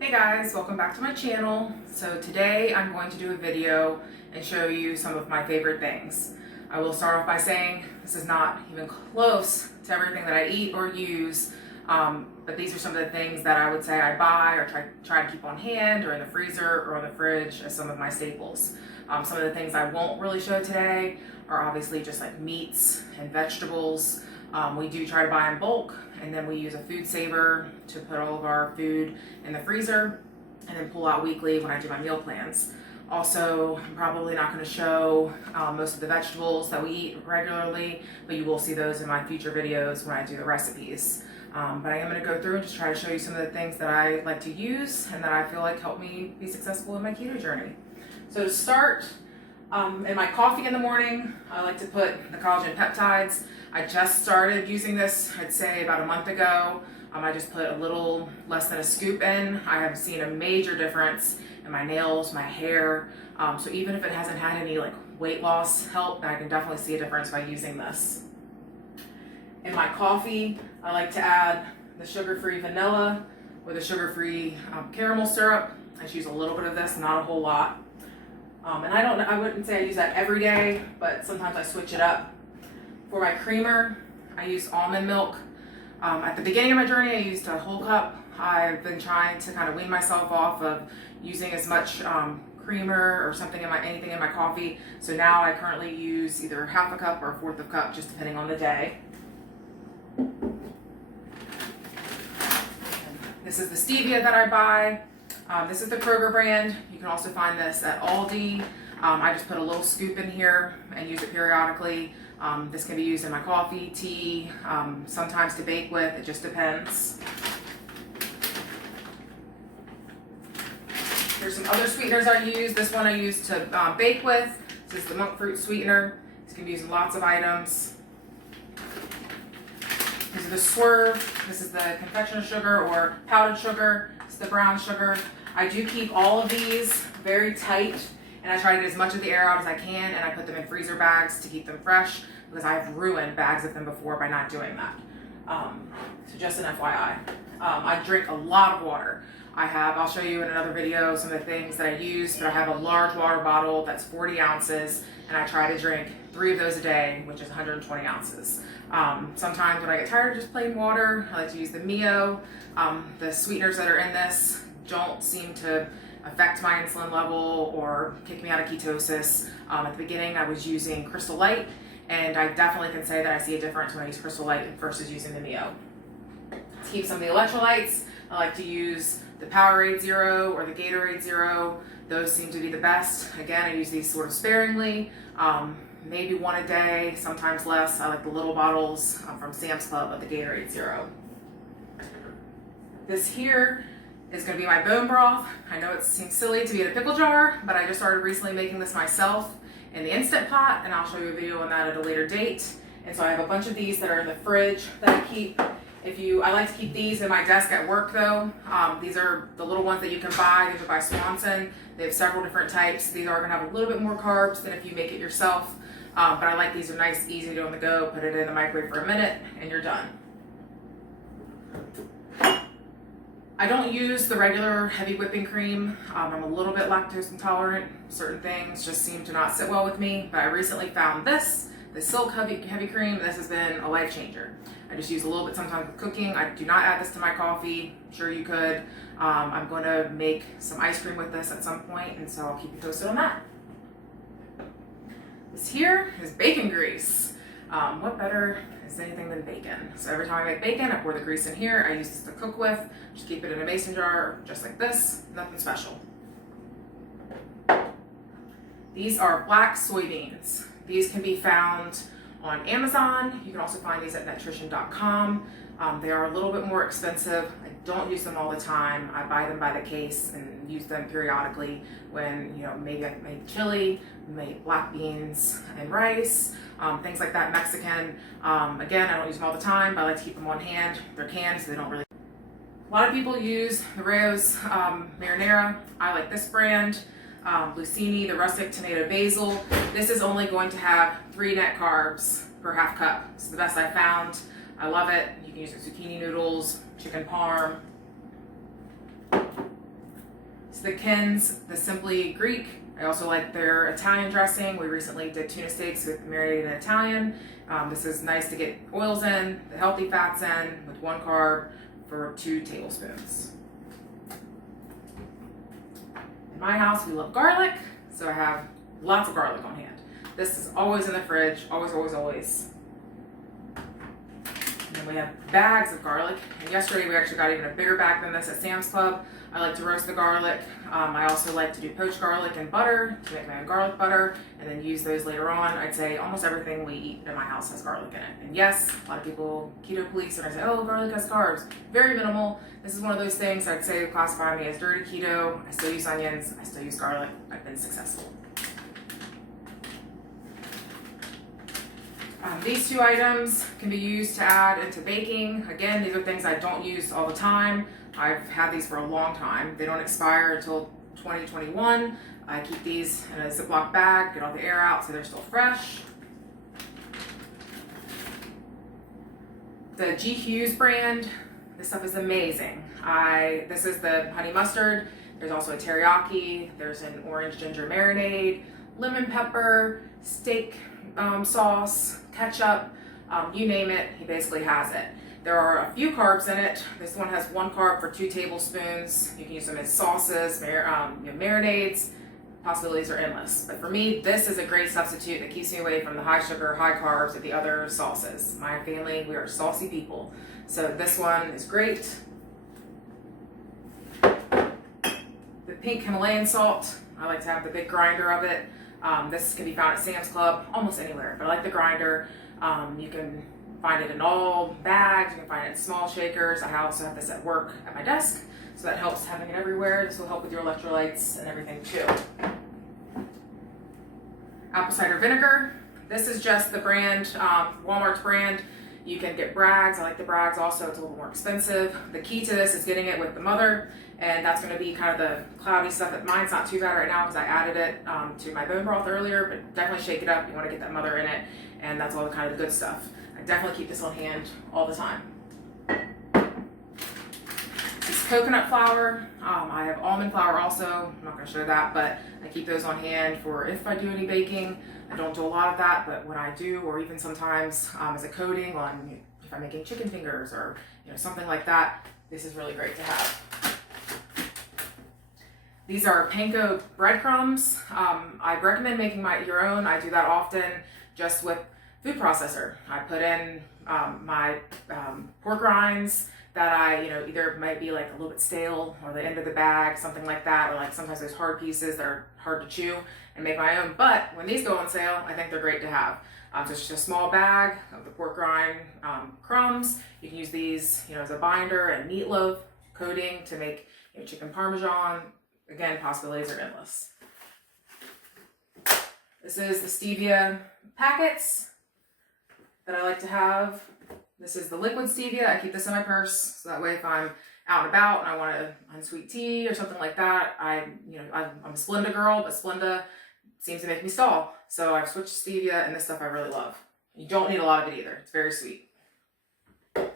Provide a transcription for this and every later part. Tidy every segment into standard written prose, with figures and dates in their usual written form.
Hey guys, welcome back to my channel. So today I'm going to do a video and show you some of my favorite things. I will start off by saying this is not even close to everything that I eat or use, but these are some of the things that I would say I buy or try to keep on hand or in the freezer or in the fridge as some of my staples. Some of the things I won't really show today are obviously just like meats and vegetables. We do try to buy in bulk, and then we use a food saver to put all of our food in the freezer and then pull out weekly when I do my meal plans. Also, I'm probably not going to show most of the vegetables that we eat regularly, but you will see those in my future videos when I do the recipes. But I am going to go through and just try to show you some of the things that I like to use and that I feel like help me be successful in my keto journey. So to start, in my coffee in the morning, I like to put the collagen peptides. I just started using this, I'd say about a month ago. I just put a little less than a scoop in. I have seen a major difference in my nails, my hair. So even if it hasn't had any like weight loss help, I can definitely see a difference by using this. In my coffee, I like to add the sugar-free vanilla or the sugar-free caramel syrup. I just use a little bit of this, not a whole lot. And I wouldn't say I use that every day, but sometimes I switch it up. For my creamer, I use almond milk. At the beginning of my journey, I used a whole cup. I've been trying to kind of wean myself off of using as much creamer or anything in my coffee. So now I currently use either half a cup or a fourth of a cup, just depending on the day. This is the stevia that I buy. This is the Kroger brand. You can also find this at Aldi. I just put a little scoop in here and use it periodically. This can be used in my coffee, tea, sometimes to bake with. It just depends. Here's some other sweeteners I use. This one I use to bake with. This is the monk fruit sweetener. This can be used in lots of items. These are the Swerve. This is the confectioner sugar or powdered sugar. This is the brown sugar. I do keep all of these very tight, and I try to get as much of the air out as I can, and I put them in freezer bags to keep them fresh because I've ruined bags of them before by not doing that. So just an FYI. I drink a lot of water. I'll show you in another video some of the things that I use, but I have a large water bottle that's 40 ounces, and I try to drink 3 of those a day, which is 120 ounces. Sometimes when I get tired of just plain water, I like to use the Mio. The sweeteners that are in this don't seem to affect my insulin level or kick me out of ketosis. At the beginning, I was using Crystal Light, and I definitely can say that I see a difference when I use Crystal Light versus using the Mio. To keep some of the electrolytes, I like to use the Powerade Zero or the Gatorade Zero. Those seem to be the best. Again, I use these sort of sparingly, maybe 1 a day, sometimes less. I like the little bottles from Sam's Club of the Gatorade Zero. This here is going to be my bone broth. I know it seems silly to be in a pickle jar, but I just started recently making this myself in the Instant Pot, and I'll show you a video on that at a later date. And so I have a bunch of these that are in the fridge that I keep. I like to keep these in my desk at work though. These are the little ones that you can buy. These are by Swanson. They have several different types. These are going to have a little bit more carbs than if you make it yourself. But I like these. Are nice, easy to do on the go. Put it in the microwave for a minute and you're done. I don't use the regular heavy whipping cream. I'm a little bit lactose intolerant. Certain things just seem to not sit well with me, but I recently found this, the Silk heavy cream. This has been a life changer. I just use a little bit sometimes with cooking. I do not add this to my coffee. I'm sure you could. I'm going to make some ice cream with this at some point, and so I'll keep you posted on that. This here is bacon grease. What better is anything than bacon? So every time I make bacon, I pour the grease in here. I use this to cook with. Just keep it in a mason jar, just like this. Nothing special. These are black soybeans. These can be found on Amazon. You can also find these at nutrition.com. They are a little bit more expensive. I don't use them all the time. I buy them by the case and use them periodically when, maybe I made chili, made black beans and rice, things like that, Mexican. Again, I don't use them all the time, but I like to keep them on hand. They're canned, so they don't really. A lot of people use the Rayo's marinara. I like this brand. Lucini, the rustic tomato basil. This is only going to have 3 net carbs per half cup. This is the best I found. I love it. You can use it zucchini noodles, chicken parm. So the Kins, the Simply Greek. I also like their Italian dressing. We recently did tuna steaks with marinated Italian. This is nice to get oils in, the healthy fats in, with 1 carb for 2 tablespoons. In my house, we love garlic, so I have lots of garlic on hand. This is always in the fridge, always, always, always. And then we have bags of garlic. And yesterday we actually got even a bigger bag than this at Sam's Club. I like to roast the garlic. I also like to do poached garlic and butter to make my own garlic butter and then use those later on. I'd say almost everything we eat in my house has garlic in it. And yes, a lot of people, keto police, are gonna say, oh, garlic has carbs. Very minimal. This is one of those things I'd say classify me as dirty keto. I still use onions, I still use garlic. I've been successful. These 2 items can be used to add into baking. Again, these are things I don't use all the time. I've had these for a long time. They don't expire until 2021. I keep these in a Ziploc bag, get all the air out so they're still fresh. The Hughes brand, this stuff is amazing. This is the honey mustard. There's also a teriyaki. There's an orange ginger marinade, lemon pepper, steak sauce, ketchup, you name it, he basically has it. There are a few carbs in it. This one has 1 carb for 2 tablespoons. You can use them as sauces, marinades. Possibilities are endless. But for me, this is a great substitute that keeps me away from the high sugar, high carbs of the other sauces. My family, we are saucy people. So this one is great. The pink Himalayan salt, I like to have the big grinder of it. This can be found at Sam's Club, almost anywhere, but I like the grinder. You can find it in all bags, you can find it in small shakers. I also have this at work at my desk, so that helps having it everywhere. This will help with your electrolytes and everything too. Apple cider vinegar. This is just the brand, Walmart's brand. You can get Bragg's. I like the Bragg's also, it's a little more expensive. The key to this is getting it with the mother, and that's going to be kind of the cloudy stuff. Mine's not too bad right now because I added it to my bone broth earlier, but definitely shake it up. You want to get that mother in it, and that's all the kind of the good stuff. I definitely keep this on hand all the time. This is coconut flour. I have almond flour also. I'm not going to show that, but I keep those on hand for if I do any baking. I don't do a lot of that, but when I do, or even sometimes as a coating on if I'm making chicken fingers or something like that, this is really great to have. These are Panko breadcrumbs. I recommend making your own. I do that often just with food processor. I put in my pork rinds that I, either might be like a little bit stale or the end of the bag, something like that, or like sometimes those hard pieces that are hard to chew, and make my own. But when these go on sale, I think they're great to have. So it's just a small bag of the pork rind crumbs. You can use these, as a binder and meatloaf coating to make chicken parmesan. Again, possibilities are endless. This is the stevia packets that I like to have. This is the liquid stevia. I keep this in my purse, so that way if I'm out and about and I want a unsweet tea or something like that, I'm a Splenda girl, but Splenda seems to make me stall. So I've switched to stevia, and this stuff I really love. You don't need a lot of it either. It's very sweet. So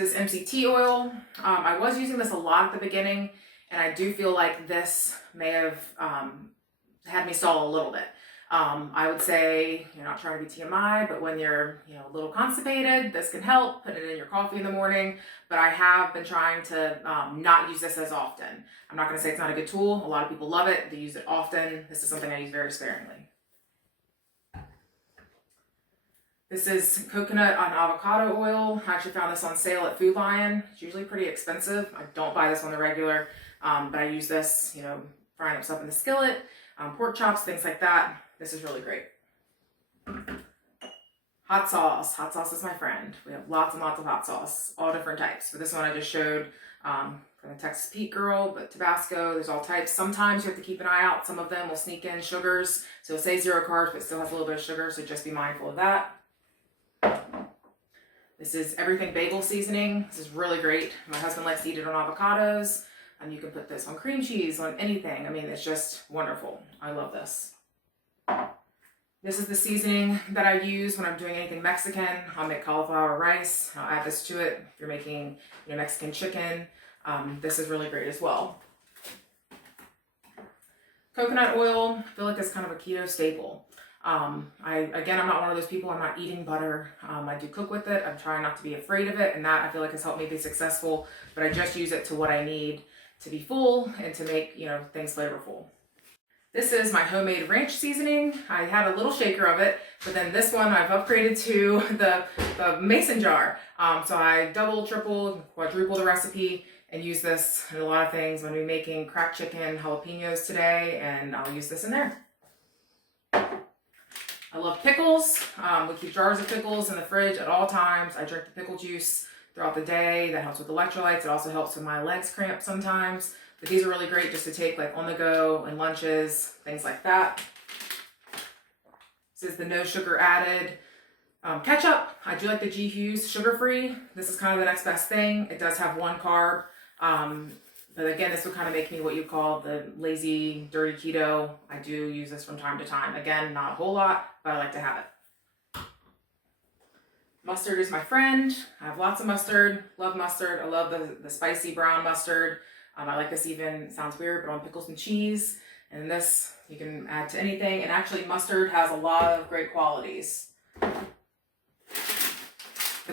this MCT oil, I was using this a lot at the beginning, and I do feel like this may have had me stall a little bit. I would say you're not trying to be TMI, but when you're a little constipated, this can help. Put it in your coffee in the morning. But I have been trying to not use this as often. I'm not going to say it's not a good tool. A lot of people love it. They use it often. This is something I use very sparingly. This is coconut on avocado oil. I actually found this on sale at Food Lion. It's usually pretty expensive. I don't buy this on the regular, but I use this, frying up stuff in the skillet, pork chops, things like that. This is really great. Hot sauce. Hot sauce is my friend. We have lots and lots of hot sauce, all different types. For this one I just showed from the Texas Pete girl, but Tabasco, there's all types. Sometimes you have to keep an eye out. Some of them will sneak in sugars. So it'll say 0 carbs, but still has a little bit of sugar. So just be mindful of that. This is everything bagel seasoning. This is really great. My husband likes to eat it on avocados. You can put this on cream cheese, on anything. I mean, it's just wonderful. I love this. This is the seasoning that I use when I'm doing anything Mexican. I'll make cauliflower rice. I'll add this to it. If you're making Mexican chicken, this is really great as well. Coconut oil, I feel like it's kind of a keto staple. I'm not one of those people, I'm not eating butter. I do cook with it. I'm trying not to be afraid of it, and that I feel like has helped me be successful, but I just use it to what I need to be full and to make, things flavorful. This is my homemade ranch seasoning. I had a little shaker of it, but then this one I've upgraded to the mason jar. So I double, triple, quadruple the recipe and use this in a lot of things. I'm gonna be making cracked chicken jalapenos today, and I'll use this in there. I love pickles. We keep jars of pickles in the fridge at all times. I drink the pickle juice throughout the day. That helps with electrolytes. It also helps with my legs cramp sometimes. But these are really great just to take like on the go and lunches, things like that. This is the no sugar added ketchup. I do like the Hughes sugar-free. This is kind of the next best thing. It does have 1 carb. But again, this would kind of make me what you call the lazy, dirty keto. I do use this from time to time. Again, not a whole lot, but I like to have it. Mustard is my friend. I have lots of mustard. Love mustard. I love the spicy brown mustard. I like this even, it sounds weird, but on pickles and cheese. And this you can add to anything. And actually mustard has a lot of great qualities. The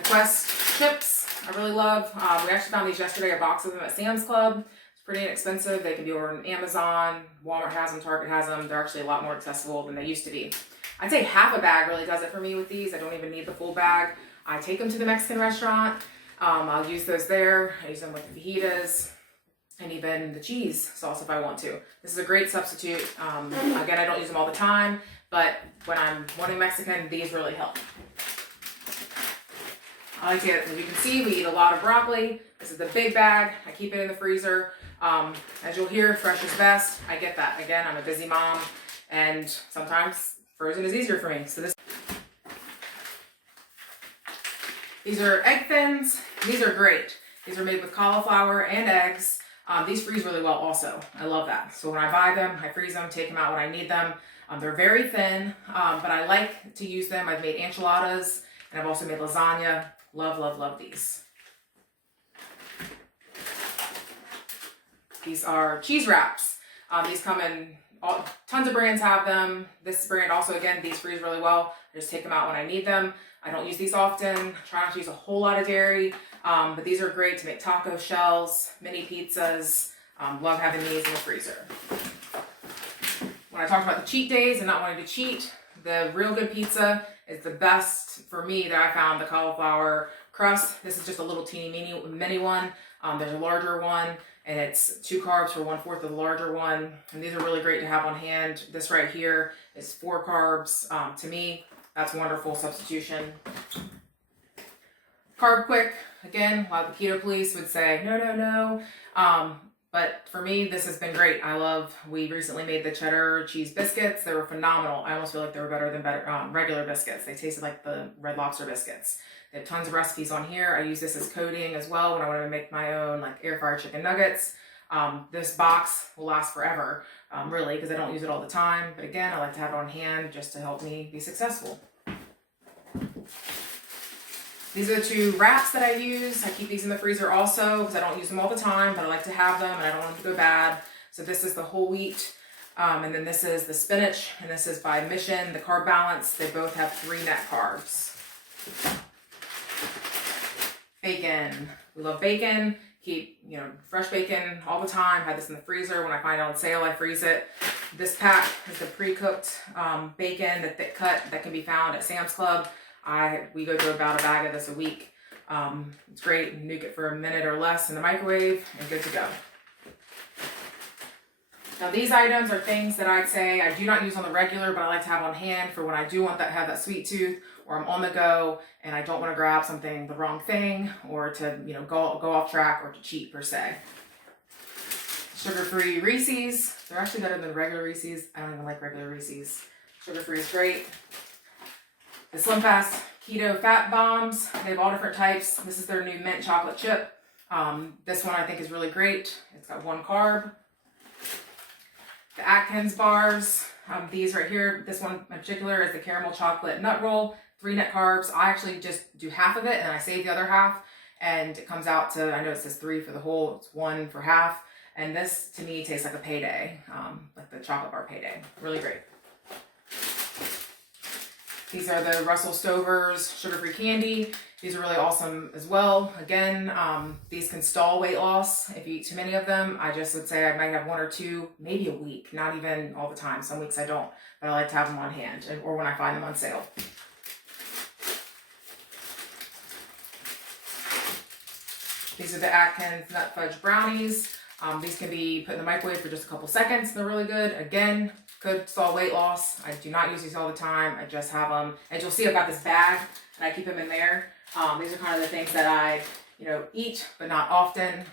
Quest chips, I really love. We actually found these yesterday, a box of them at Sam's Club. It's pretty inexpensive. They can be ordered on Amazon. Walmart has them, Target has them. They're actually a lot more accessible than they used to be. I'd say half a bag really does it for me with these. I don't even need the full bag. I take them to the Mexican restaurant. I'll use those there. I use them with the fajitas and even the cheese sauce if I want to. This is a great substitute. Again, I don't use them all the time, but when I'm wanting Mexican, these really help. I like it. As you can see, we eat a lot of broccoli. This is the big bag. I keep it in the freezer. As you'll hear, fresh is best. I get that. Again, I'm a busy mom, and sometimes frozen is easier for me. So these are egg thins. These are great. These are made with cauliflower and eggs. These freeze really well also. I love that. So when I buy them, I freeze them, take them out when I need them. They're very thin, but I like to use them. I've made enchiladas, and I've also made lasagna. Love, love, love these. These are cheese wraps. These come in, tons of brands have them. This brand also, again, these freeze really well. I just take them out when I need them. I don't use these often. Try not to use a whole lot of dairy, but these are great to make taco shells, mini pizzas. Love having these in the freezer. When I talked about the cheat days and not wanting to cheat, the Real Good Pizza is the best for me that I found. The cauliflower crust. This is just a little teeny mini one. There's a larger one, and it's 2 carbs for 1/4 of the larger one. And these are really great to have on hand. This right here is 4 carbs. To me, that's wonderful substitution. Carb Quick. Again, a lot of the keto police would say no. But for me, this has been great. We recently made the cheddar cheese biscuits. They were phenomenal. I almost feel like they were better than regular biscuits. They tasted like the Red Lobster biscuits. They have tons of recipes on here. I use this as coating as well when I want to make my own like air fryer chicken nuggets. This box will last forever, really, because I don't use it all the time. But again, I like to have it on hand just to help me be successful. These are the 2 wraps that I use. I keep these in the freezer also because I don't use them all the time, but I like to have them and I don't want them to go bad. So this is the whole wheat, and then this is the spinach, and this is by Mission, the carb balance. They both have 3 net carbs. Bacon. We love bacon. Keep, fresh bacon all the time. Have this in the freezer. When I find it on sale, I freeze it. This pack is the pre-cooked bacon, the thick cut that can be found at Sam's Club. We go through about a bag of this a week. It's great. Nuke it for a minute or less in the microwave and good to go. Now these items are things that I'd say I do not use on the regular, but I like to have on hand for when I do have that sweet tooth, or I'm on the go and I don't want to grab something, the wrong thing, or to go off track or to cheat per se. Sugar-free Reese's. They're actually better than regular Reese's. I don't even like regular Reese's. Sugar-free is great. The Slim Fast Keto Fat Bombs, they have all different types. This is their new mint chocolate chip. This one I think is really great. It's got 1 carb. The Atkins bars, these right here, this one in particular is the caramel chocolate nut roll, 3 net carbs. I actually just do half of it and I save the other half, and it comes out to, I know it says 3 for the whole, it's 1 for half. And this, to me, tastes like a payday, like the chocolate bar payday. Really great. These are the Russell Stover's sugar-free candy. These are really awesome as well. Again, these can stall weight loss if you eat too many of them. I just would say I might have 1 or 2, maybe a week, not even all the time. Some weeks I don't, but I like to have them on hand or when I find them on sale. These are the Atkins Nut Fudge Brownies. These can be put in the microwave for just a couple seconds. They're really good. Again, could stall weight loss. I do not use these all the time. I just have them. As you'll see, I've got this bag and I keep them in there. These are kind of the things that I, eat, but not often.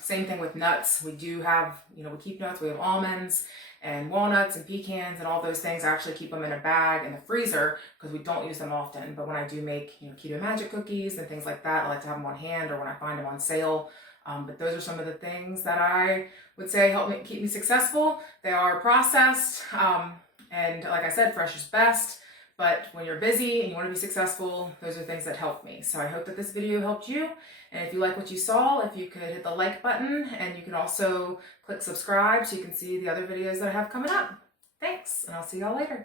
Same thing with nuts. We do have, we keep nuts. We have almonds and walnuts and pecans and all those things. I actually keep them in a bag in the freezer because we don't use them often. But when I do make, keto magic cookies and things like that, I like to have them on hand or when I find them on sale. But those are some of the things that I would say help me keep me successful. They are processed, and like I said, fresh is best. But when you're busy and you want to be successful, those are things that help me. So I hope that this video helped you. And if you like what you saw, if you could hit the like button, and you can also click subscribe so you can see the other videos that I have coming up. Thanks, and I'll see y'all later.